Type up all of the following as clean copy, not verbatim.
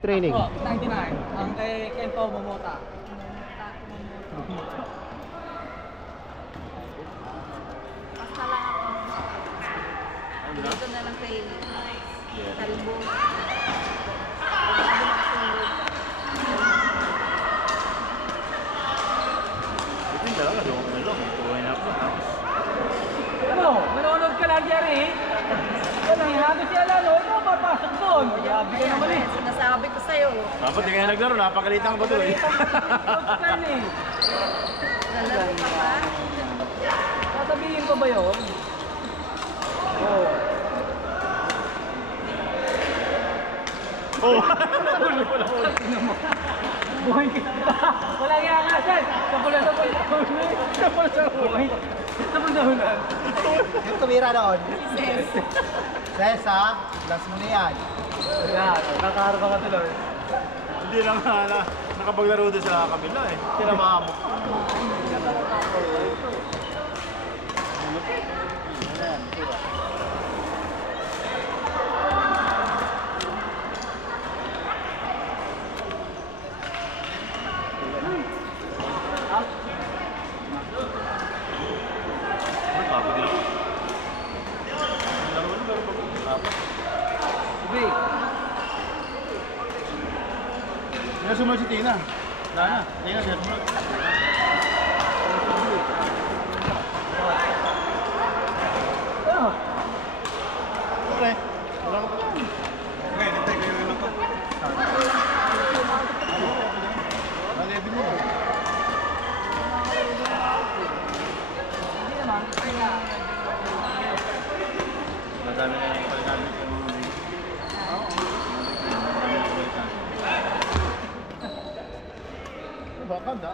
Training. 99. Ang kay Kento Momota. Basta lang ako. Dito na lang kay Talbo. Ito yung talaga, doon ko na lang. Tuway na ako. Ano? Manonood ka lang, Jerry? Wala, hinabi siya lalo. Ikaw papasok doon. Grabe ka naman eh. Sinasabi ko sa'yo. Dapat di kaya naglaro, napakalitan ba tuloy? Lalaro ka pa? Sasabihin ko ba yun? Oo. Oo. Buhay ka ba? Wala nga nga saan. Sapula sa ulan. Sapula sa ulan. Sapula sa ulan. Yung tumira doon. Sis. Ses ha, last mo na yan. Yan, nakaharap ka tuloy. Hindi lang nakapaglaro doon sa kabila eh. Tinamaan mo. Sige. Kaya sumunod si Tina. Wala na. Tina, siya sumunod. Ano? Okay. Wala ka pa yan. Okay, nintay ko yung ilang pa. Malibin mo. Hindi naman. Madami na yung paligamit yung mga video. Madami na palitan. Baka da.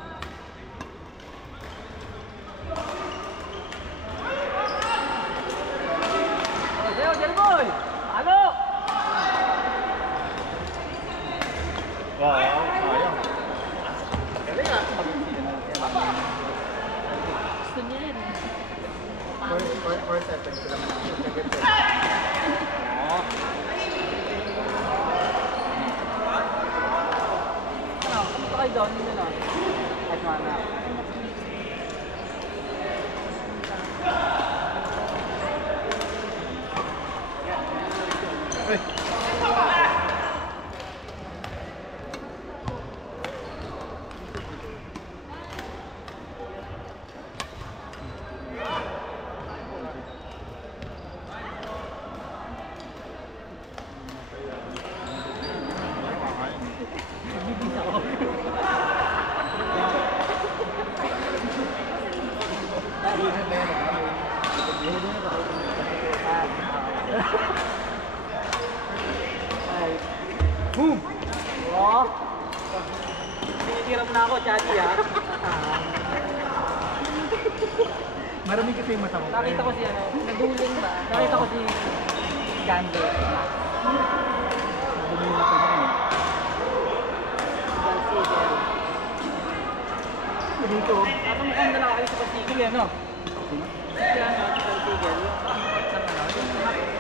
Sayo, Jerboy! Ano? Wow, sayang. Gusto niya rin. Four seconds ko naman. Ano? Kamusta kayo doon? Hindi na. Kahit mana. Boom! Oh! Tinitira mo na ako, Chachi ha? Maraming kasi yung mata ko. Nakita ko si ano, Naduling ba? nakita ko si Gando. Dumi yung mata niya Dito. Tapos mukhang dalawa kayo sa Pasigil yan, no? Si ano, si Pasigil. Yung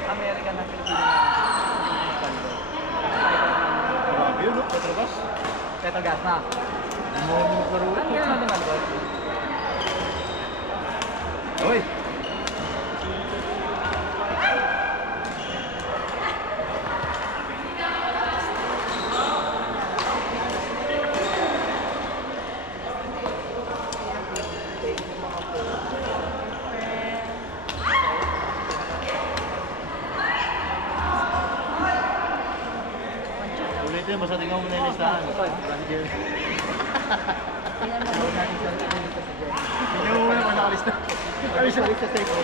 American na Filipino na Gando. Grabe yun, no? Petrobras. Petrogas na. Ano yun naman naman, boy? Uy! Ulitin, basta tingnan mo na yung listahan. Tingnan mo muna kung nakalista. Kami siya sa table.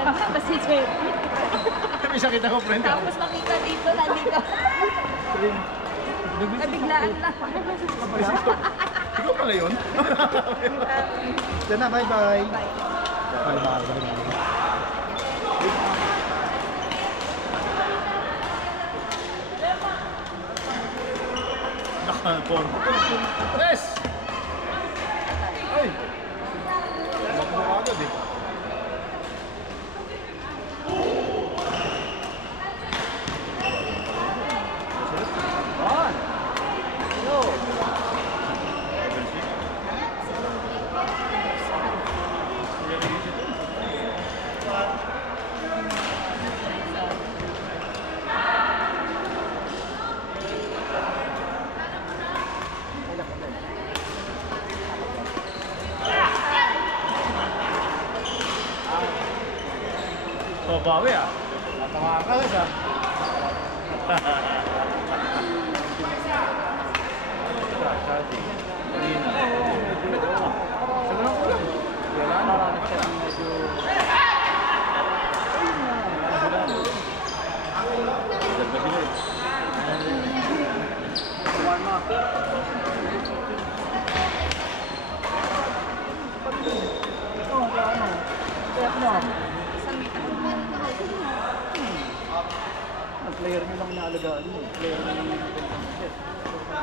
Nagkata si Jerry. Kami siya kita ko, friend. Tapos makita dito, nandito. Nabiglaan lang. Ikaw pala yun? Yan na, bye-bye. Bye. Naka-form. Tres! Ay! Makbo ka agad eh. Babawi ah. Tatawa ka guys ah. Parang siya medyo... Warm up. Ito, ano? Step mo. Ang player nyo lang naalagaan mo. Player nyo lang naalagaan.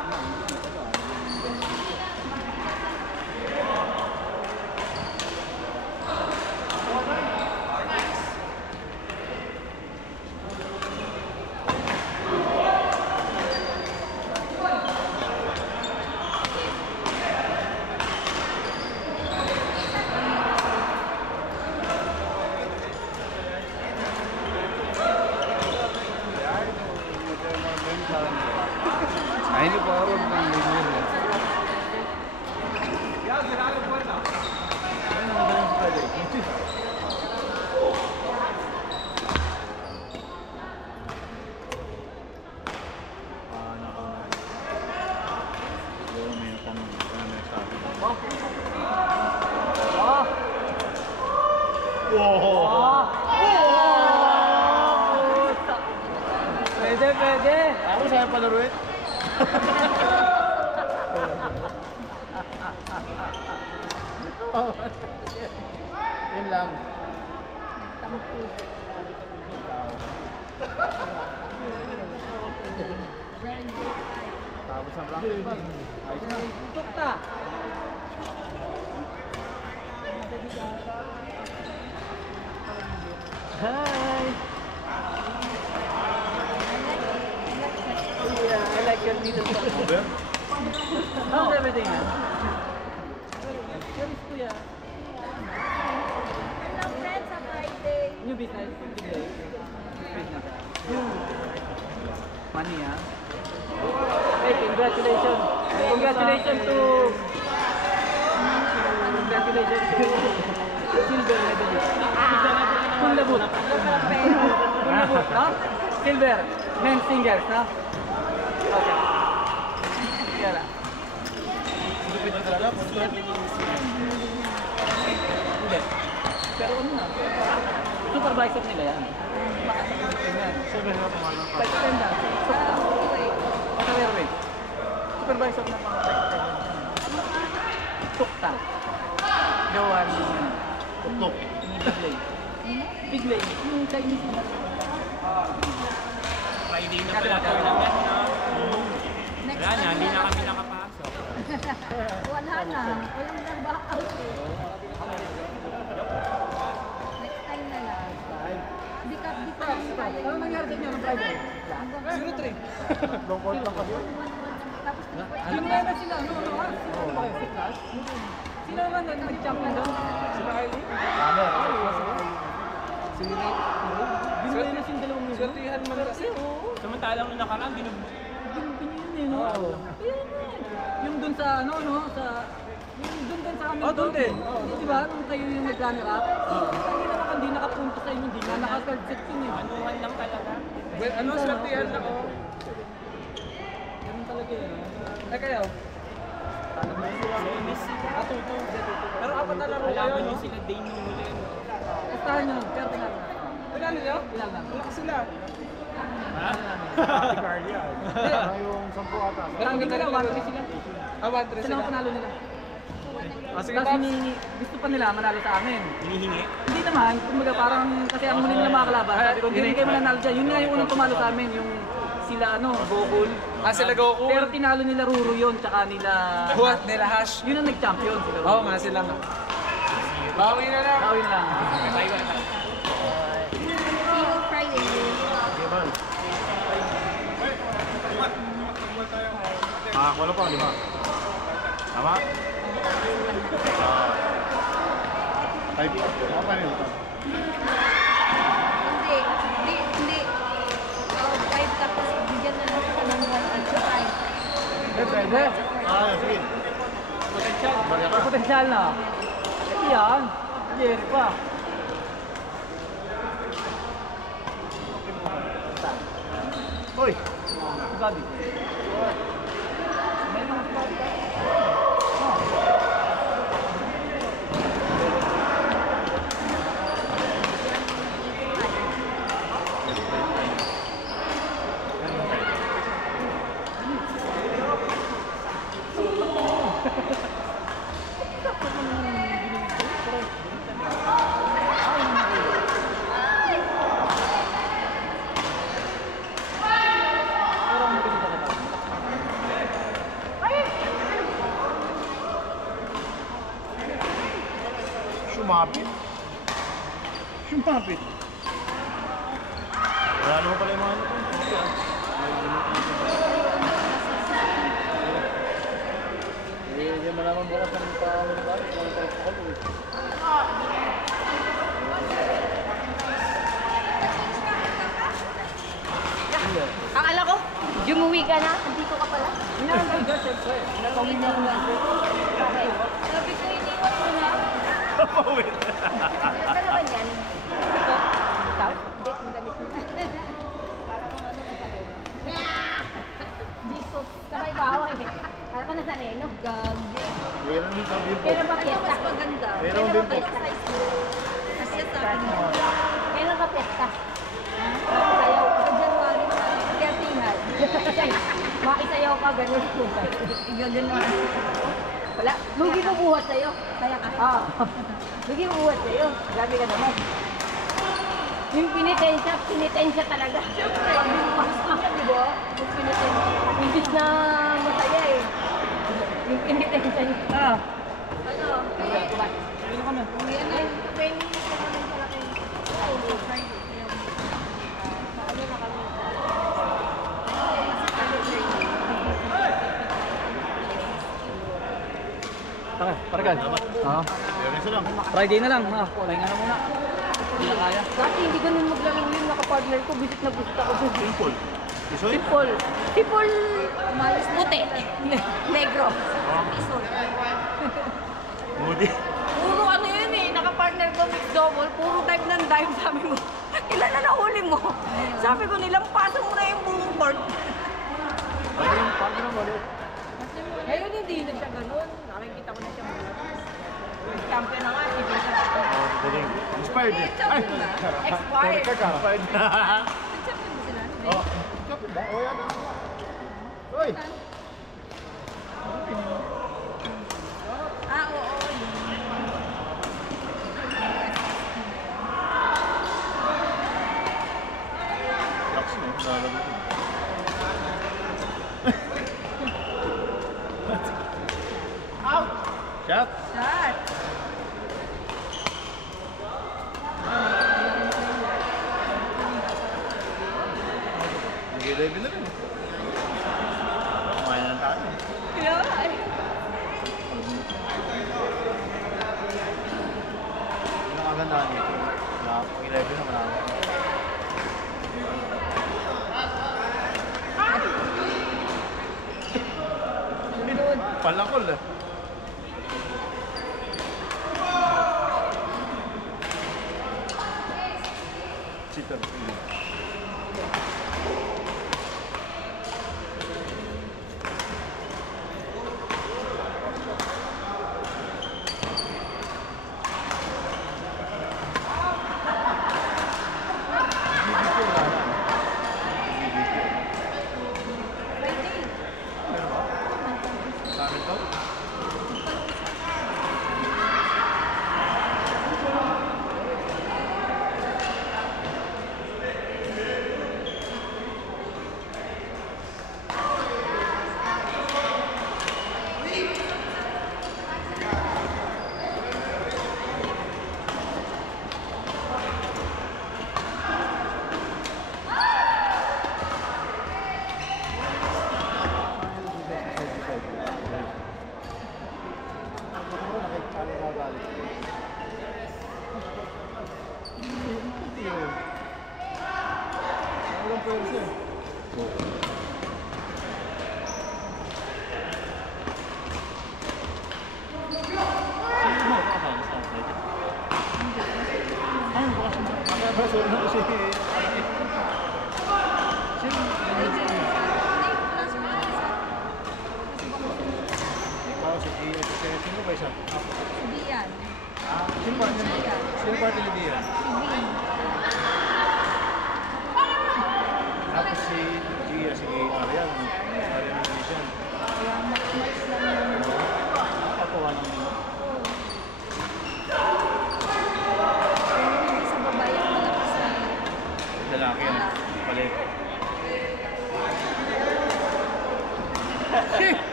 Ini baru ng linya. Pwede, pwede. Ako saya palaruin. Yun lang. Tapos ang practice ba? Ayos na. Tukta. Hi. Yeah, I like your little Over? How's everything, man? Where is Kuya? Hello friends, sa Friday. New business? Business. Money, ah? Hey, congratulations. Congratulations to silver medalist. Kunlabut. Kunlabut, no? Silver. Men's singers, no? Okay. Kaya Lupit na talaga. Hindi. Pero ano na? Supervisor nila yan. Tingnan. Sabi nila pangalan ka. Flight attendant. Ano airway? Supervisor ng mga flight attendant. Tukta. Gawa ni Tuktok. Biglay. Biglay. Yung Chinese na. Friday na pala tournament, no? Next Wala na, time hindi na kami nakapasok. Wala na. Walang trabaho. Next time na lang. Di ka kaya. Ano nangyari sa inyo ng Friday? 0-3. Long court lang kami. Tapos Sino na sila? Ano? Sino ba kayo? Si Clash? Sino naman nag-champion doon? Si Riley? Hammer. Si Riley? Binigay na siyang 2 million. Swertihan man kasi. Oo. Samantalang nung nakaraan, Yun eh, no? Yung dun sa, ano, no? Sa... Yung dun sa amin. Oh, dun din. Di ba? Nung kayo yung nag-runner up? Hindi naman hindi nakapunto sa inyo. Hindi nga naka-third set yun eh. anuhan lang talaga. Well, ano, swertihan na, oh. Ganun talaga yun. Eh, kayo? Pero apat na laro kayo, Kalaban no? yung sila Dane nung huli. Kastahan nyo, pero tingnan na. Ilan nyo? Ilan lang. Wala sila. Ha? Si Cardia. Yung 10 ata. Pero ang nila, 1-3 sila. Ah, 1-3 Sila ang panalo nila. Sige, Tapos gusto pa nila manalo sa amin. Hinihingi? Hindi naman, kumbaga parang kasi ang huli nila mga kalaban. Sabi ko, hindi kayo mananalo dyan. Yun nga yung unang tumalo sa amin, yung sila ano, Gokul. Ah, sila Goku. Pero tinalo nila Ruro yun, tsaka nila... What? Nila Hash. Yun ang nag-champion sila. Oo nga, sila nga. Bawi na lang. Gawin lang. See you Friday. Wala pa, 5. Tama? 5. Ako pa rin. Hindi. 5 tapos bigyan na lang sa ng 1 and 5. Pwede. Sige. Bagay ka. Potensyal na. Yan. Jerry pa. Gabi. May mga Gabi. Sumapit. Sumapit. Wala naman pala yung mga ano. Hindi mo naman bukas ang pangalaman. Akala ko, jumuwi ka na. Dito ka pala. Inaantay ka, siyempre. Sabi ko, iniwan mo na. Papawit. Ano ba yan? Ito? Ikaw? Hindi, ang damit mo. Parang kung ano ang sabi mo. Jesus, sabay bawal eh. Parang ka nasa reno. Gagi. Meron din sabi po. Kailan ba piyesta? Mas maganda. Meron din po. Kasi sa akin. Kailan ka piyesta? Sayaw ka sa January. Kaya tingnan. Makisayaw ka, ganun po. Ganun. Wala. Lugi mo buhat sa'yo. Kaya ka. Oo. Lugi mo buhat sa'yo. Grabe ka naman. Yung pinitensya talaga. Siyempre. Di ba? Yung pinitensya. Imbis na masaya eh. Yung pinitensya niya. Ah, Ano? sino ka na? Yan ay 20 minutes na kami pala kayo. Oo, Friday. Ano na kami? Tara, paragal. Oo. Meron isa lang. Friday na lang. Pahinga na muna. Hindi na kaya. Dati hindi ganun maglaro yun. Nakapartner ko. Visit na visit ako doon. Simple. Isoy? Sipol. Sipol. Puti. Negro. Isol. Moody. Puro ano yun eh. Nakapartner ko mix double. Puro dive ng dive. Sabi mo, ilan na nahuli mo? Sabi ko, nilampasan mo na yung buong board. Ngayon hindi na siya ganun. Nakikita ko na siya mga champion na nga. Galing. Inspired eh. Ay! Expired. Inspired na. Champion ba sila? Oh, kapit ba? O yan. Uy! Ah, oo. Laks mo. Lalabot mo. Shot! Shot. Nag-11 na rin. Kumain na ng tayo. Kaya ay. Yung kagandahan nito. Na pag 11 na marami. Palakol eh. Chicken. Sa amin to?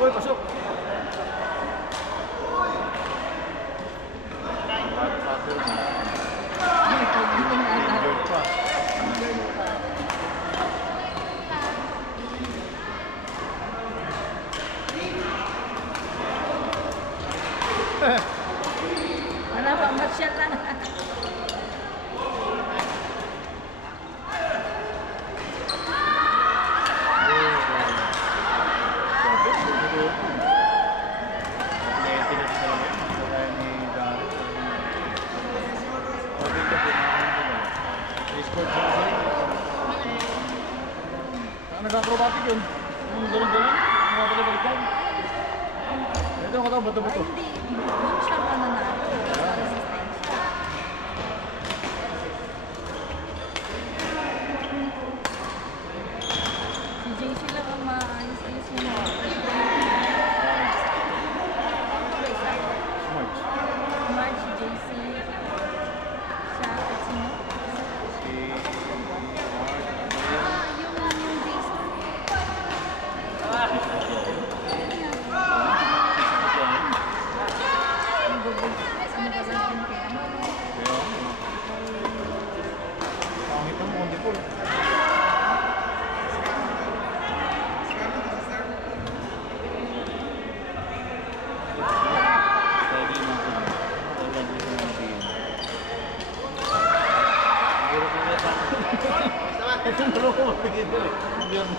Uy, pasok. Injured pa. Wala pa, masyal na. Maintenance na lang yun. Kaya ni Garrett. Sabi ko, Discord sa kasi. Nag-acrobatic yun. Yung gano'n-gano'n. Mga balik-balikan. Ito yung katawa, bato-bato. Hindi, doon siya mananalo. Resistensya. Si JC lang ang maayos-ayos mo. Smart. March, JC, siya at sino? Si Yung JC. Yung bubog. Ano ba ba yung kaya? Kaya, pangit ang Monte Paul. Ito na ko. Hindi ako.